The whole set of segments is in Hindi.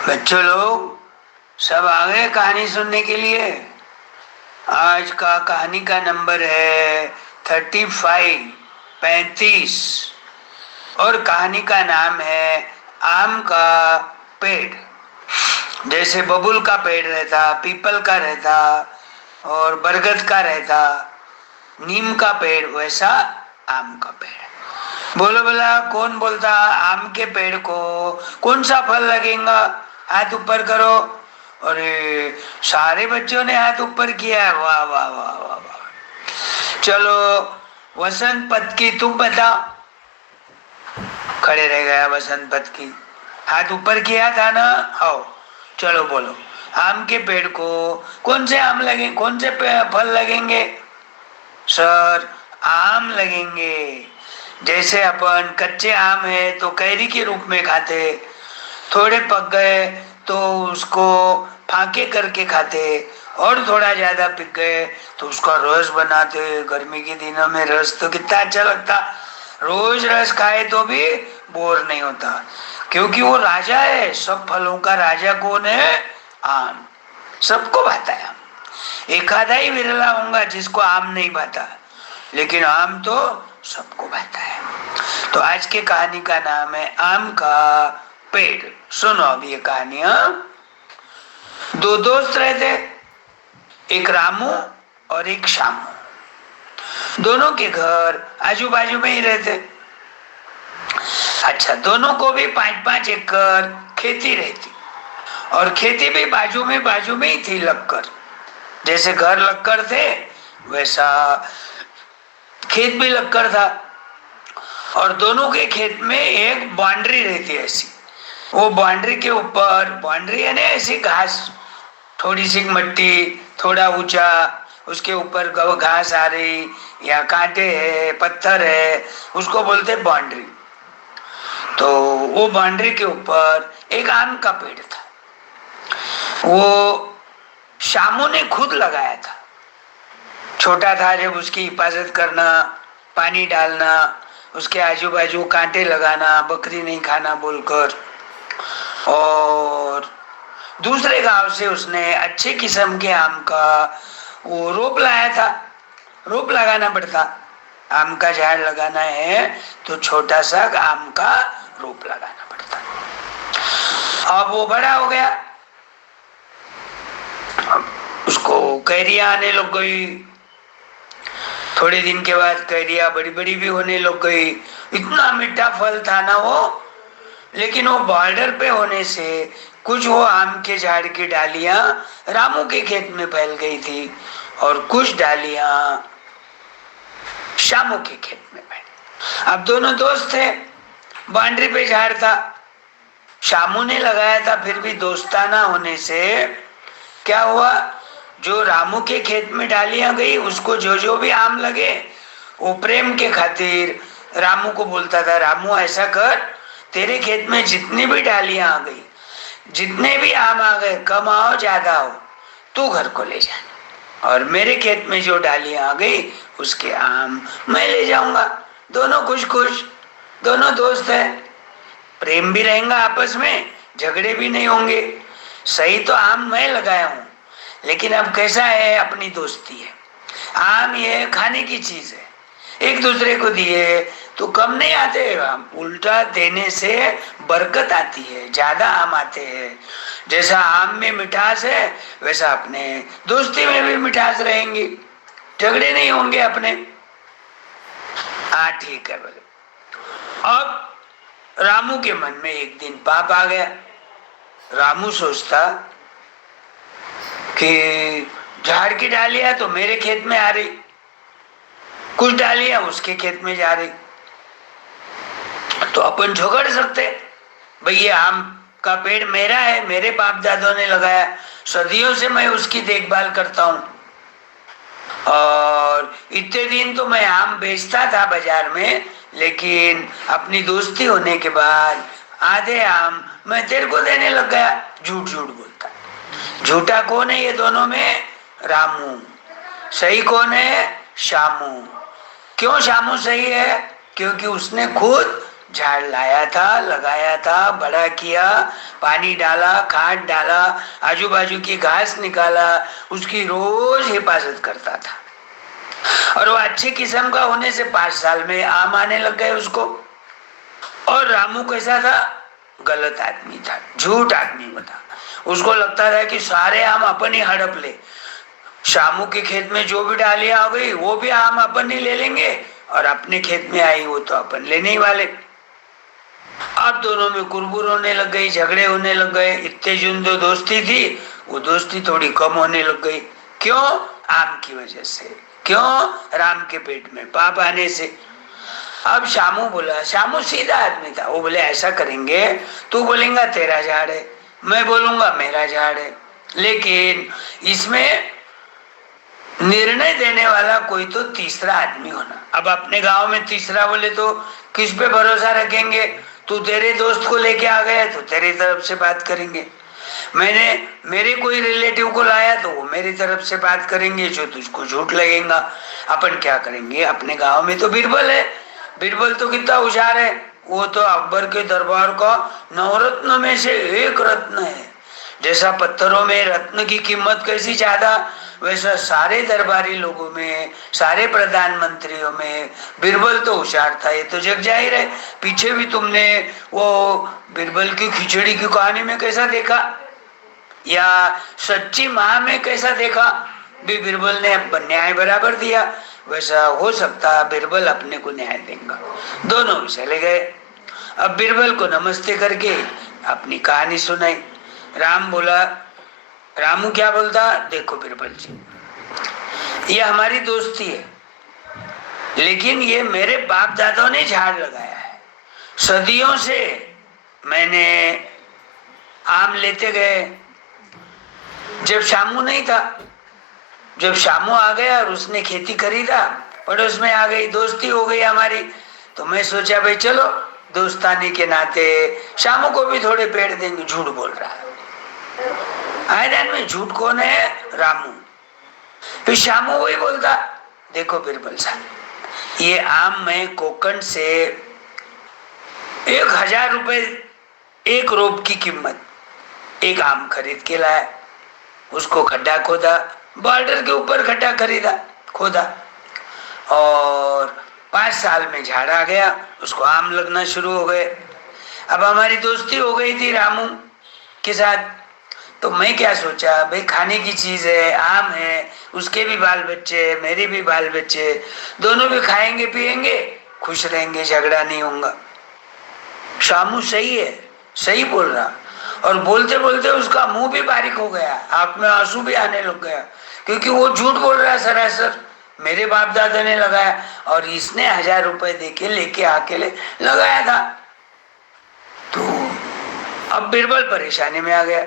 बच्चों लोग सब आ गए कहानी सुनने के लिए। आज का कहानी का नंबर है 35, 35। और कहानी का नाम है आम का पेड़। जैसे बबूल का पेड़ रहता, पीपल का रहता और बरगद का रहता, नीम का पेड़, वैसा आम का पेड़। बोलो बोला, कौन बोलता आम के पेड़ को कौन सा फल लगेगा? हाथ ऊपर करो। अरे सारे बच्चों ने हाथ ऊपर किया है। वाह वाह वाह वाह वाह। चलो वसंत पत्की तुम बताओ। खड़े रह गया वसंत पत्की, हाथ ऊपर किया था ना। आओ चलो बोलो, आम के पेड़ को कौन से आम लगे, कौन से फल लगेंगे? सर आम लगेंगे। जैसे अपन कच्चे आम है तो कैरी के रूप में खाते, थोड़े पक गए तो उसको फाके करके खाते, और थोड़ा ज्यादा पक गए तो उसका रस बनाते। गर्मी के दिनों में रस तो कितना अच्छा लगता। रोज रस खाए तो भी बोर नहीं होता, क्योंकि वो राजा है। सब फलों का राजा कौन है? आम। सबको भाता है आम। एक आधा ही विरला होगा जिसको आम नहीं भाता, लेकिन आम तो सबको भाता है। तो आज के कहानी का नाम है आम का पेड़। सुनो अब ये कहानी। दो दोस्त रहते, एक रामू और एक श्यामू। दोनों के घर आजू बाजू में ही रहते। अच्छा, दोनों को भी 5-5 एकड़ खेती रहती, और खेती भी बाजू में ही थी, लगकर। जैसे घर लक्कड़ थे वैसा खेत भी लक्कड़ था। और दोनों के खेत में एक बाउंड्री रहती है ऐसी। वो बाउंड्री के ऊपर, बाउंड्री है ना ऐसी घास, थोड़ी सी मिट्टी, थोड़ा ऊंचा, उसके ऊपर घास आ रही या कांटे है, पत्थर है, उसको बोलते बाउंड्री। तो वो बाउंड्री के ऊपर एक आम का पेड़ था। वो शामू ने खुद लगाया था। छोटा था जब उसकी हिफाजत करना, पानी डालना, उसके आजू बाजू कांटे लगाना, बकरी नहीं खाना बोलकर। और दूसरे गांव से उसने अच्छे किस्म के आम का वो रोप लाया था। रोप लगाना पड़ता, आम का झाड़ लगाना है तो छोटा सा आम का रोप लगाना पड़ता। अब वो बड़ा हो गया, उसको कैरियां आने लग गई। थोड़े दिन के बाद कैरियां बड़ी बड़ी भी होने लग गई। इतना मीठा फल था ना वो। लेकिन वो बॉर्डर पे होने से कुछ वो आम के झाड़ की डालियां रामू के खेत में फैल गई थी, और कुछ डालियां श्यामू के खेत में फैली। अब दोनों दोस्त थे, बाउंड्री पे झाड़ था, श्यामू ने लगाया था, फिर भी दोस्ताना होने से क्या हुआ, जो रामू के खेत में डालियां गई उसको जो जो भी आम लगे, वो प्रेम के खातिर रामू को बोलता था, रामू ऐसा कर, तेरे खेत में जितनी भी डालियां आ गई, जितने भी आम आ गए, कम आओ ज्यादा हो, तू घर को ले जा, और मेरे खेत में जो डालियां आ गई उसके आम मैं ले जाऊंगा। दोनों खुश खुश, दोनों दोस्त है, प्रेम भी रहेगा आपस में, झगड़े भी नहीं होंगे। सही तो आम मैं लगाया हूं, लेकिन अब कैसा है, अपनी दोस्ती है। आम ये खाने की चीज है, एक दूसरे को दिए तो कम नहीं आते, उल्टा देने से बरकत आती है, ज्यादा आम आते हैं। जैसा आम में मिठास है वैसा अपने दोस्ती में भी मिठास रहेंगी, झगड़े नहीं होंगे अपने। हाँ ठीक है बोले। अब रामू के मन में एक दिन पाप आ गया। रामू सोचता कि झाड़ की डालियां तो मेरे खेत में आ रही, कुछ डालियां उसके खेत में जा रही, तो अपन झगड़ सकते, भाई ये आम का पेड़ मेरा है, मेरे बाप दादों ने लगाया, सदियों से मैं उसकी देखभाल करता हूँ, और इतने दिन तो मैं आम बेचता था बाजार में, लेकिन अपनी दोस्ती होने के बाद आधे आम मैं तेरे को देने लग गया। झूठ झूठ बोलता। झूठा कौन है ये दोनों में? रामू। सही कौन है? श्यामू। क्यों श्यामू सही है? क्योंकि उसने खुद झाड़ लाया था, लगाया था, बड़ा किया, पानी डाला, खाद डाला, आजू बाजू की घास निकाला, उसकी रोज हिफाजत करता था। और वो अच्छे किस्म का होने से 5 साल में आम आने लग गए उसको। और रामू कैसा था? गलत आदमी था, झूठ आदमी था। उसको लगता था कि सारे आम अपन ही हड़प ले, शामू के खेत में जो भी डालियां आ गई वो भी आम अपन ही ले लेंगे, और अपने खेत में आई वो तो अपन लेने ही वाले। अब दोनों में कुरबुर होने लग गई, झगड़े होने लग गए। इतने जुन जो दोस्ती थी वो दोस्ती थोड़ी कम होने लग गई। क्यों? आम की वजह से। क्यों? राम के पेट में पाप आने से। अब शामू बोला, शामू सीधा आदमी था, वो बोले ऐसा करेंगे, तू बोलेगा तेरा झाड़ है, मैं बोलूंगा मेरा झाड़ है, लेकिन इसमें निर्णय देने वाला कोई तो तीसरा आदमी होना। अब अपने गांव में तीसरा बोले तो किस पे भरोसा रखेंगे? तू तेरे दोस्त को लेके आ गया तो तेरी तरफ से बात करेंगे, मैंने मेरे कोई रिलेटिव को लाया तो वो मेरी तरफ से बात करेंगे, जो तुझको झूठ लगेगा। अपन क्या करेंगे? अपने गांव में तो बीरबल है, बीरबल तो कितना होशियार है, वो तो अकबर के दरबार का नवरत्न में से एक रत्न है। जैसा पत्थरों में रत्न की कीमत कैसी ज्यादा, वैसा सारे दरबारी लोगों में, सारे प्रधानमंत्रियों में बीरबल तो होशियार था, ये तो जग जाहिर है। पीछे भी तुमने वो बीरबल की खिचड़ी की कहानी में कैसा देखा, या सच्ची माँ में कैसा देखा, भी बीरबल ने न्याय बराबर दिया। वैसा हो सकता बीरबल अपने को न्याय देगा। दोनों चले गए। अब बीरबल को नमस्ते करके अपनी कहानी सुनाई। राम बोला, रामू क्या बोलता, देखो बीरबल जी, ये हमारी दोस्ती है, लेकिन ये मेरे बाप दादाओं ने झाड़ लगाया है, सदियों से मैंने आम लेते गए। जब शामू नहीं था, जब शामू आ गया और उसने खेती खरीदा, पड़ोस में आ गई, दोस्ती हो गई हमारी, तो मैं सोचा भाई चलो दोस्तानी के नाते शामू को भी थोड़े पेड़ देंगे। झूठ बोल रहा है, आयदान में झूठ कौन है? रामू। फिर शामू वही बोलता, देखो बीरबल साहब, ये आम में कोकण से 1000 रुपए एक रोप की कीमत, एक आम खरीद के लाया, उसको खड्डा खोदा, बॉर्डर के ऊपर खड्डा खरीदा खोदा, और 5 साल में झाड़ आ गया, उसको आम लगना शुरू हो गए। अब हमारी दोस्ती हो गई थी रामू के साथ, तो मैं क्या सोचा, भाई खाने की चीज है, आम है, उसके भी बाल बच्चे, मेरे भी बाल बच्चे, दोनों भी खाएंगे पिएंगे, खुश रहेंगे, झगड़ा नहीं होगा। शामू सही है, सही बोल रहा, और बोलते बोलते उसका मुंह भी बारीक हो गया, आंख में आंसू भी आने लग गया, क्योंकि वो झूठ बोल रहा है सरासर, मेरे बाप दादा ने लगाया और इसने 1000 रुपए देके लेके आके लगाया था। तो अब बीरबल परेशानी में आ गया,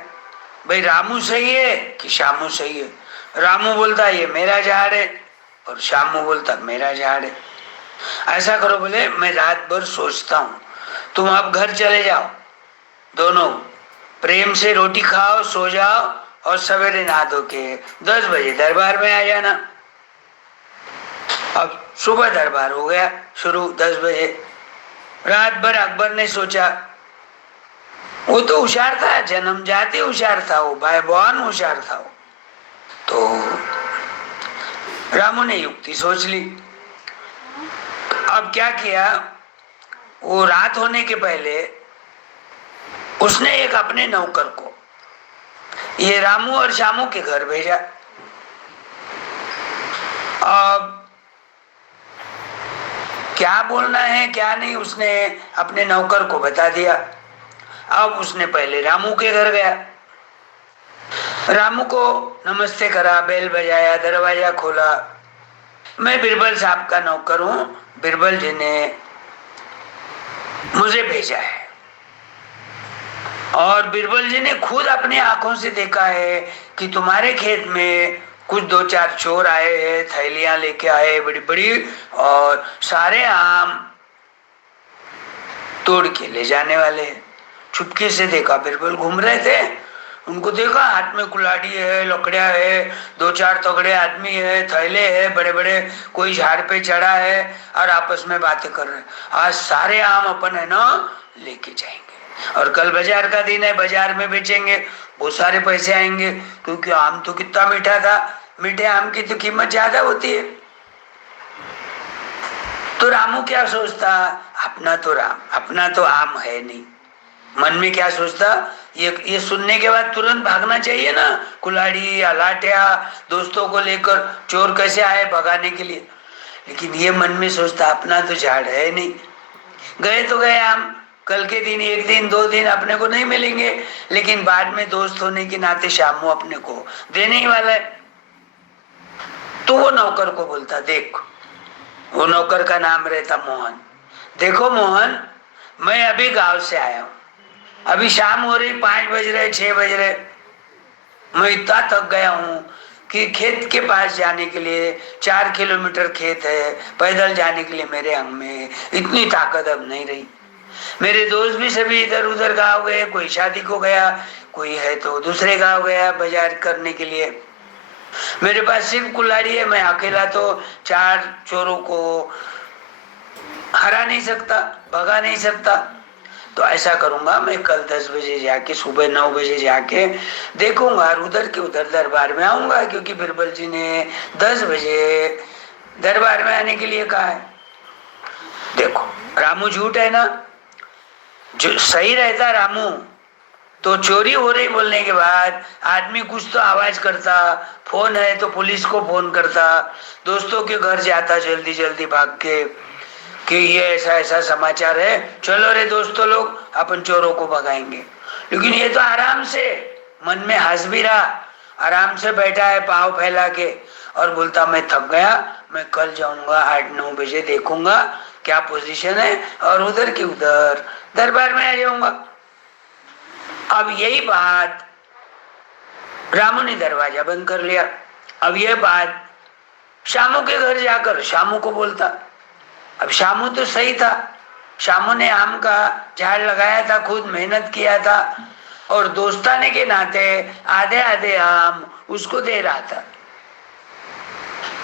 भाई रामू सही है कि शामू सही है? रामू बोलता ये मेरा झाड़ है, और शामू बोलता मेरा झाड़ है। ऐसा करो, बोले मैं रात भर सोचता हूँ, तुम अब घर चले जाओ, दोनों प्रेम से रोटी खाओ, सो जाओ, और सवेरे नहा धो के 10 बजे दरबार में आ जाना। अब सुबह दरबार हो गया शुरू 10 बजे। रात भर अकबर ने सोचा, वो तो होशियार था, जन्म जाते होशियार था, वो भाई बहन होशियार था वो। तो रामू ने युक्ति सोच ली। अब क्या किया, वो रात होने के पहले उसने एक अपने नौकर को ये रामू और शामू के घर भेजा। अब क्या बोलना है क्या नहीं उसने अपने नौकर को बता दिया। अब उसने पहले रामू के घर गया, रामू को नमस्ते करा, बेल बजाया, दरवाजा खोला, मैं बीरबल साहब का नौकर हूं, बीरबल जी ने मुझे भेजा है, और बीरबल जी ने खुद अपनी आंखों से देखा है कि तुम्हारे खेत में कुछ 2-4 चोर आए हैं, थैलियां लेके आए बड़ी बड़ी, और सारे आम तोड़ के ले जाने वाले हैं। चुपके से देखा, बीरबल घूम रहे थे, उनको देखा, हाथ में कुल्हाड़ी है, लकड़िया है, 2-4 तगड़े आदमी है, थैले है बड़े बड़े, कोई झाड़ पे चढ़ा है और आपस में बातें कर रहे हैं। आज सारे आम अपन है ना लेके जाएंगे और कल बाजार का दिन है, बाजार में बेचेंगे, बहुत सारे पैसे आएंगे, क्योंकि आम तो कितना मीठा था, मीठे आम की तो कीमत ज्यादा होती है। तो रामू क्या सोचता, अपना तो आम है नहीं। मन में क्या सोचता, ये सुनने के बाद तुरंत भागना चाहिए ना, कुल्हाड़ी या लाठिया दोस्तों को लेकर चोर कैसे आए भगाने के लिए। लेकिन ये मन में सोचता अपना तो झाड़ है नहीं, गए तो गए आम, कल के दिन 1 दिन 2 दिन अपने को नहीं मिलेंगे, लेकिन बाद में दोस्त होने के नाते शामू अपने को देने ही वाला है। तो वो नौकर को बोलता, देख, वो नौकर का नाम रहता मोहन, देखो मोहन, मैं अभी गांव से आया हूं, अभी शाम हो रही, 5 बज रहे 6 बज रहे, मैं इतना थक गया हूं कि खेत के पास जाने के लिए 4 किलोमीटर खेत है, पैदल जाने के लिए मेरे अंग में इतनी ताकत अब नहीं रही। मेरे दोस्त भी सभी इधर उधर गाँव गए, कोई शादी को गया, कोई है तो दूसरे गाँव गया बाजार करने के लिए, मेरे पास सिर्फ कुल्हाड़ी है, मैं अकेला तो 4 चोरों को हरा नहीं सकता, भगा नहीं सकता। तो ऐसा करूंगा, मैं कल 10 बजे जाके, सुबह 9 बजे जाके देखूंगा और उधर के उधर दरबार में आऊंगा, क्योंकि बिरबल जी ने 10 बजे दरबार में आने के लिए कहा है। देखो रामू झूठ है ना, जो सही रहता रामू तो चोरी हो रही बोलने के बाद आदमी कुछ तो आवाज करता, फोन है तो पुलिस को फोन करता, दोस्तों के घर जाता जल्दी जल्दी भाग के कि ये ऐसा ऐसा समाचार है, चलो रे दोस्तों लोग अपन चोरों को भगाएंगे। लेकिन ये तो आराम से मन में हंस भी रहा, आराम से बैठा है पाँव फैला के और बोलता मैं थक गया, मैं कल जाऊंगा 8-9 बजे, देखूंगा क्या पोजीशन है और उधर की उधर दरबार में आ जाऊंगा। अब यही बात रामू ने दरवाजा बंद कर लिया। अब यह बात शामू के घर जाकर शामू को बोलता। अब शामू तो सही था, शामू ने आम का झाड़ लगाया था, खुद मेहनत किया था और दोस्ताने के नाते आधे आधे आम उसको दे रहा था।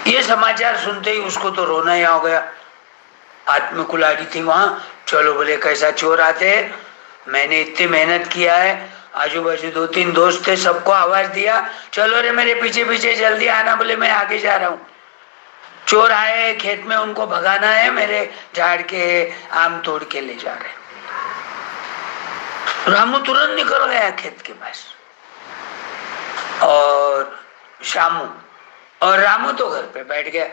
ये समाचार सुनते ही उसको तो रोना ही आ गया। हाथ में कुल्हाड़ी थी वहां, चलो बोले कैसा चोर आते, मैंने इतनी मेहनत किया है, आजू बाजू 2-3 दोस्त थे, सबको आवाज दिया चलो रे मेरे पीछे पीछे जल्दी आना, बोले मैं आगे जा रहा हूँ। चोर आए खेत में, उनको भगाना है, मेरे झाड़ के आम तोड़ के ले जा रहे। रामू तुरंत निकल गया खेत के पास और शामू और रामू तो घर पे बैठ गया।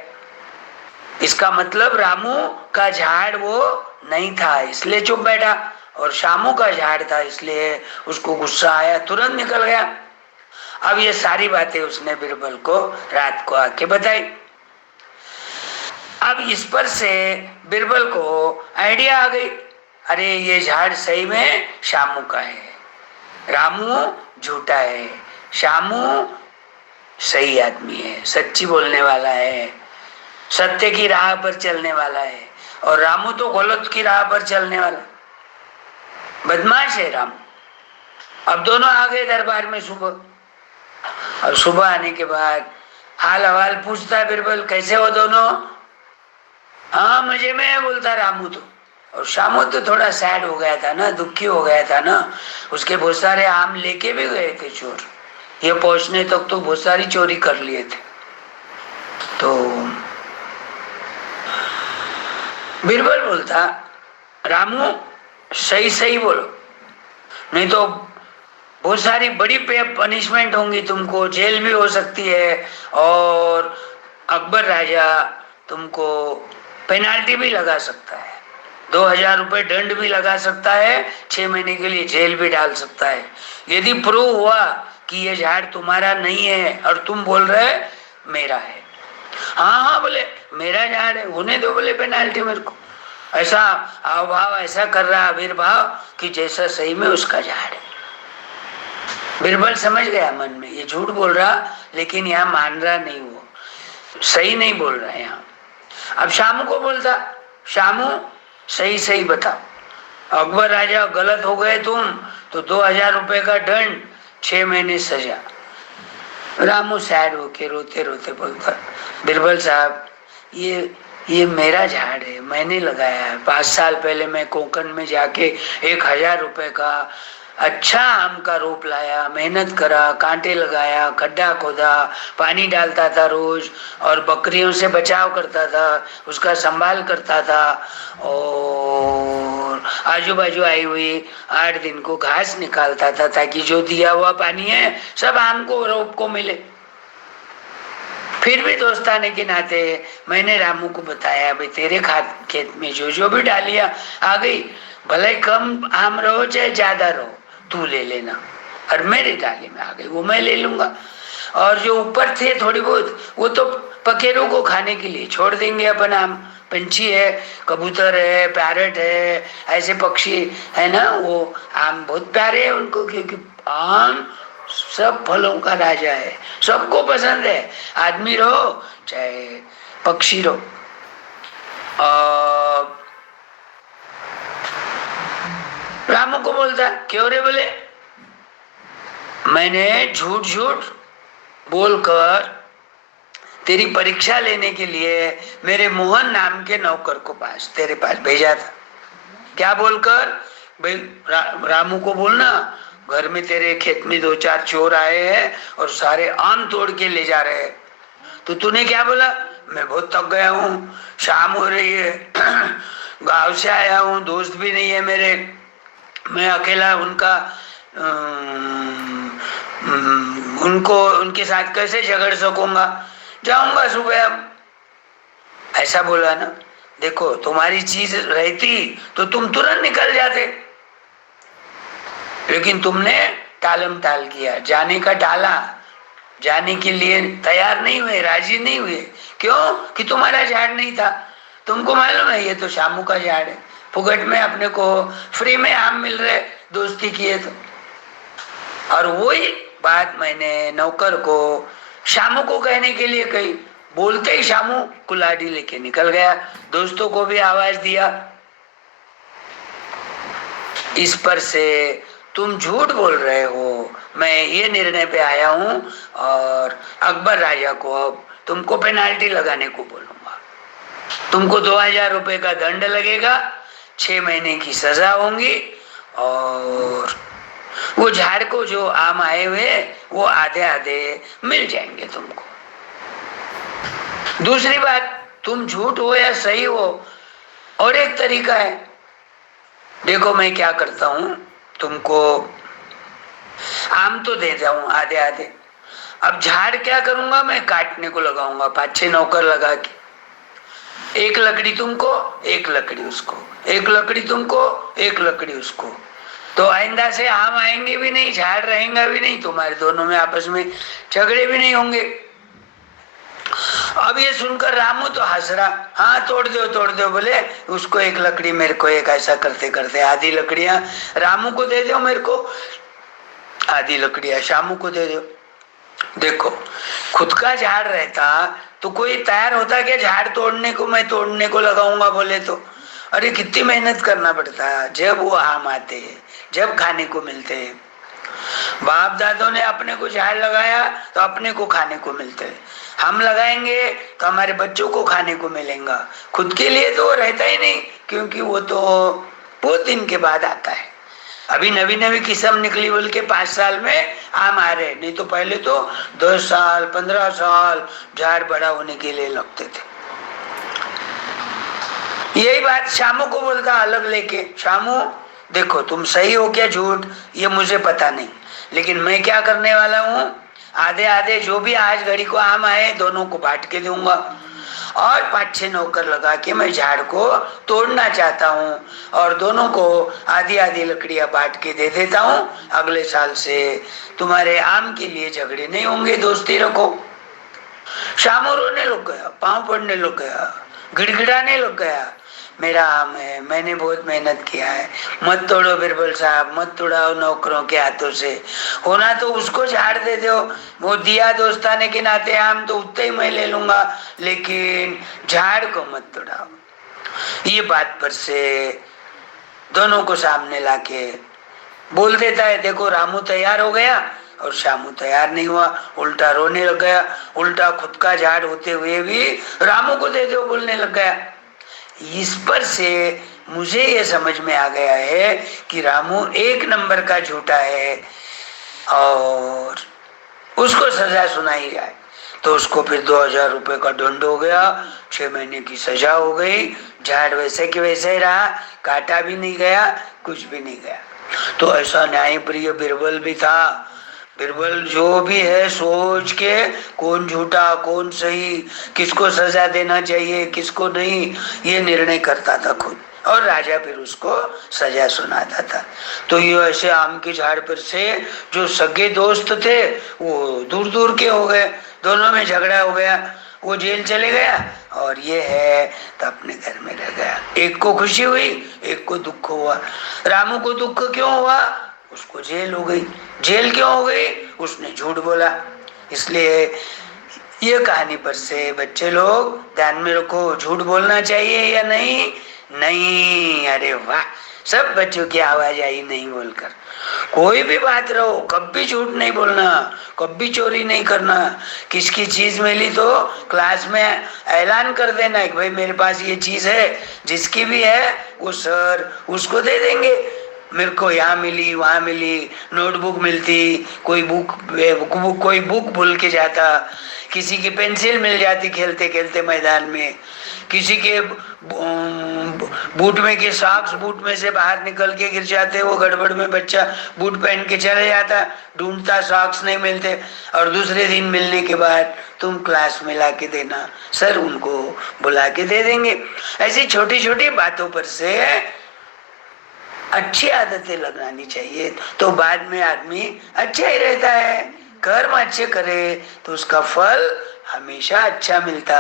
इसका मतलब रामू का झाड़ वो नहीं था इसलिए चुप बैठा, और शामू का झाड़ था इसलिए उसको गुस्सा आया, तुरंत निकल गया। अब ये सारी बातें उसने बिरबल को रात को आके बताई। अब इस पर से बिरबल को आइडिया आ गई, अरे ये झाड़ सही में शामू का है, रामू झूठा है, शामू सही आदमी है, सच्ची बोलने वाला है, सत्य की राह पर चलने वाला है, और रामू तो गलत की राह पर चलने वाला, बदमाश है रामू। अब दोनों आ गए दरबार में सुबह, और सुबह आने के बाद हाल हवाल पूछता है बिरबल, कैसे हो दोनों? हाँ मजे में है बोलता रामू तो। और शामू तो थोड़ा सैड हो गया था ना, दुखी हो गया था ना, उसके बहुत सारे आम लेके भी गए थे चोर, ये पहुंचने तक तो बहुत सारी चोरी कर लिए थे। तो बिरबल बोलता रामू सही सही बोलो, नहीं तो बहुत सारी बड़ी पनिशमेंट होंगी, तुमको जेल भी हो सकती है, और अकबर राजा तुमको पेनाल्टी भी लगा सकता है, 2000 रुपए दंड भी लगा सकता है, 6 महीने के लिए जेल भी डाल सकता है, यदि प्रूव हुआ कि ये झाड़ तुम्हारा नहीं है और तुम बोल रहे मेरा है। हाँ हाँ बोले मेरा झाड़ है, होने दो बोले पेनाल्टी मेरे को, ऐसा अभाव ऐसा कर रहा आविर्भाव कि जैसा सही में उसका झाड़ है। बिरबल समझ गया मन में ये झूठ बोल रहा, लेकिन यहाँ मान रहा नहीं, वो सही नहीं बोल रहा है यहाँ। अब शामू को बोलता, शामू सही सही बता, अकबर राजा गलत हो गए तुम तो 2000 रुपए का दंड 6 महीने सजा। रामू सैड होके रोते रोते बोलता, बिरबल साहब ये मेरा झाड़ है, मैंने लगाया है। 5 साल पहले मैं कोंकण में जाके 1000 रुपए का अच्छा आम का रोप लाया, मेहनत करा, कांटे लगाया, खड्डा खोदा, पानी डालता था रोज, और बकरियों से बचाव करता था, उसका संभाल करता था, और आजू बाजू आई हुई 8 दिन को घास निकालता था, ताकि जो दिया हुआ पानी है सब आम को रोप को मिले। फिर भी दोस्ताने के नाते मैंने रामू को बताया, भाई तेरे खेत में जो जो भी डालियां आ गई, भले कम आम रहो चाहे ज्यादा रहो, तू ले लेना, और मेरे डाली में आ गई वो मैं ले लूंगा, और जो ऊपर थे थोड़ी बहुत वो तो पखेरों को खाने के लिए छोड़ देंगे अपन आम। पंछी है, कबूतर है, पैरट है, ऐसे पक्षी है ना, वो आम बहुत प्यारे है उनको, क्योंकि आम सब फलों का राजा है, सबको पसंद है, आदमी रहो चाहे पक्षी रहो। रामू को बोलता, क्यों रे? बोले मैंने झूठ झूठ बोलकर तेरी परीक्षा लेने के लिए मेरे मोहन नाम के नौकर को पास तेरे पास भेजा था। क्या बोलकर? भाई रामू को बोलना घर में तेरे खेत में 2-4 चोर आए हैं और सारे आम तोड़ के ले जा रहे हैं। तो तूने क्या बोला? मैं बहुत थक गया हूँ, शाम हो रही है, गांव से आया हूँ, दोस्त भी नहीं है मेरे, मैं अकेला उनको उनके साथ कैसे झगड़ सकूंगा, जाऊंगा सुबह। अब ऐसा बोला ना। देखो तुम्हारी चीज रहती तो तुम तुरंत निकल जाते, लेकिन तुमने टालम टाल किया, जाने का टाला, जाने के लिए तैयार नहीं हुए, राजी नहीं हुए। क्यों? कि तुम्हारा झाड़ नहीं था। तुमको मालूम है ये तो शामू का झाड़ है, फुगट में अपने को फ्री में आम मिल रहे, दोस्ती किए तो। और वही बात मैंने नौकर को शामू को कहने के लिए कही, बोलते ही शामू कुल्हाड़ी लेके निकल गया, दोस्तों को भी आवाज दिया। इस पर से तुम झूठ बोल रहे हो, मैं ये निर्णय पे आया हूं, और अकबर राजा को अब तुमको पेनाल्टी लगाने को बोलूंगा। तुमको 2000 रुपए का दंड लगेगा, 6 महीने की सजा होगी, और वो झाड़ को जो आम आए हुए वो आधे आधे मिल जाएंगे तुमको। दूसरी बात, तुम झूठ हो या सही हो, और एक तरीका है। देखो मैं क्या करता हूं, तुमको आम तो देता हूं आधे आधे, अब झाड़ क्या करूंगा, मैं काटने को लगाऊंगा 5-6 नौकर लगा के, एक लकड़ी तुमको, एक लकड़ी उसको, एक लकड़ी तुमको, एक लकड़ी उसको। तो आइंदा से आम आएंगे भी नहीं, झाड़ रहेगा भी नहीं, तुम्हारे दोनों में आपस में झगड़े भी नहीं होंगे। अब ये सुनकर रामू तो हंस रहा, हाँ तोड़ दो बोले, उसको एक लकड़ी, मेरे को एक, ऐसा करते करते आधी लकड़ियां रामू को दे दो, मेरे को आधी लकड़ियां शामू को दे दो। देखो खुद का झाड़ रहता तो कोई तैयार होता क्या झाड़ तोड़ने को, मैं तोड़ने को लगाऊंगा बोले तो? अरे कितनी मेहनत करना पड़ता है, जब वो आम आते हैं, जब खाने को मिलते हैं। बाप दादों ने अपने को झाड़ लगाया तो अपने को खाने को मिलते हैं, हम लगाएंगे तो हमारे बच्चों को खाने को मिलेगा, खुद के लिए तो रहता ही नहीं, क्योंकि वो तो बहुत दिन के बाद आता है। अभी नवी नवी किस्म निकली बोल के 5 साल में आम आ रहे, नहीं तो पहले तो 10 साल 15 साल झाड़ बड़ा होने के लिए लगते थे। यही बात शामू को बोलता अलग लेके, शामू देखो तुम सही हो क्या झूठ ये मुझे पता नहीं, लेकिन मैं क्या करने वाला हूँ, आधे आधे जो भी आज घड़ी को आम आए दोनों को बांट के दूंगा, और 5-6 नौकर लगा के मैं झाड़ को तोड़ना चाहता हूँ, और दोनों को आधी आधी लकड़ियां बांट के दे देता हूँ। अगले साल से तुम्हारे आम के लिए झगड़े नहीं होंगे, दोस्ती रखो। शामू रोने लग गया, पांव पड़ने लग गया, गिड़गिड़ाने लग गया, मेरा आम है, मैंने बहुत मेहनत किया है, मत तोड़ो बिरबल साहब, मत तोड़ाओ नौकरों के हाथों से, होना तो उसको झाड़ दे दो, वो दिया दोस्ताने के नाते आम तो उतना ही मैं ले लूंगा, लेकिन झाड़ को मत तोड़ाओ। ये बात पर से दोनों को सामने लाके बोल देता है। देखो रामू तैयार हो गया, और शामू तैयार नहीं हुआ, उल्टा रोने लग गया, उल्टा खुद का झाड़ होते हुए भी रामू को दे दो बोलने लग गया। इस पर से मुझे ये समझ में आ गया है कि रामू एक नंबर का झूठा है और उसको सजा सुनाई जाए। तो उसको फिर 2000 रुपए का दंड हो गया, 6 महीने की सजा हो गई, झाड़ वैसे की वैसे ही रहा, काटा भी नहीं गया, कुछ भी नहीं गया। तो ऐसा न्याय प्रिय बिरबल भी था। बिरबल जो भी है सोच के कौन झूठा कौन सही, किसको सजा देना चाहिए किसको नहीं, ये निर्णय करता था खुद, और राजा फिर उसको सजा सुनाता था। तो ये ऐसे आम के झाड़ पर से जो सगे दोस्त थे वो दूर दूर के हो गए, दोनों में झगड़ा हो गया, वो जेल चले गया और ये है तो अपने घर में रह गया। एक को खुशी हुई, एक को दुख हुआ। रामू को दुख क्यों हुआ? उसको जेल हो गई। जेल क्यों हो गई? उसने झूठ बोला। इसलिए ये कहानी पर से बच्चे लोग ध्यान में रखो, झूठ बोलना चाहिए या नहीं? नहीं। अरे वाह, सब बच्चों की आवाज आई नहीं बोलकर। कोई भी बात रहो, कभी झूठ नहीं बोलना, कभी चोरी नहीं करना। किसकी चीज मिली तो क्लास में ऐलान कर देना कि भाई मेरे पास ये चीज है, जिसकी भी है वो सर उसको दे देंगे। मेरे को यहाँ मिली वहां मिली, नोटबुक मिलती, कोई बुक भूल के जाता, किसी की पेंसिल मिल जाती खेलते खेलते मैदान में, किसी के बूट में के सॉक्स बूट में से बाहर निकल के गिर जाते, वो गड़बड़ में बच्चा बूट पहन के चले जाता, ढूंढता सॉक्स नहीं मिलते, और दूसरे दिन मिलने के बाद तुम क्लास में ला के देना, सर उनको बुला के दे देंगे। ऐसी छोटी छोटी बातों पर से अच्छी आदतें लगानी चाहिए, तो बाद में आदमी अच्छा ही रहता है। कर्म अच्छे करे तो उसका फल हमेशा अच्छा मिलता।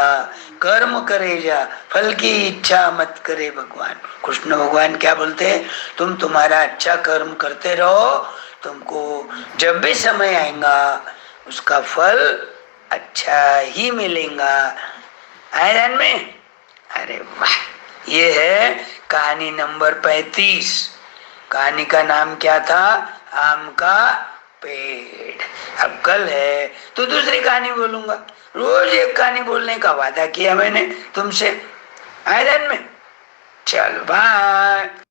कर्म करे जा, फल की इच्छा मत करे भगवान। कृष्ण भगवान क्या बोलते हैं? तुम तुम्हारा अच्छा कर्म करते रहो, तुमको जब भी समय आएगा उसका फल अच्छा ही मिलेगा। आए ध्यान में? अरे वाह, ये है कहानी नंबर 35। कहानी का नाम क्या था? आम का पेड़। अब कल है तो दूसरी कहानी बोलूंगा। रोज एक कहानी बोलने का वादा किया मैंने तुमसे। आए ध्यान में? चलो बाय।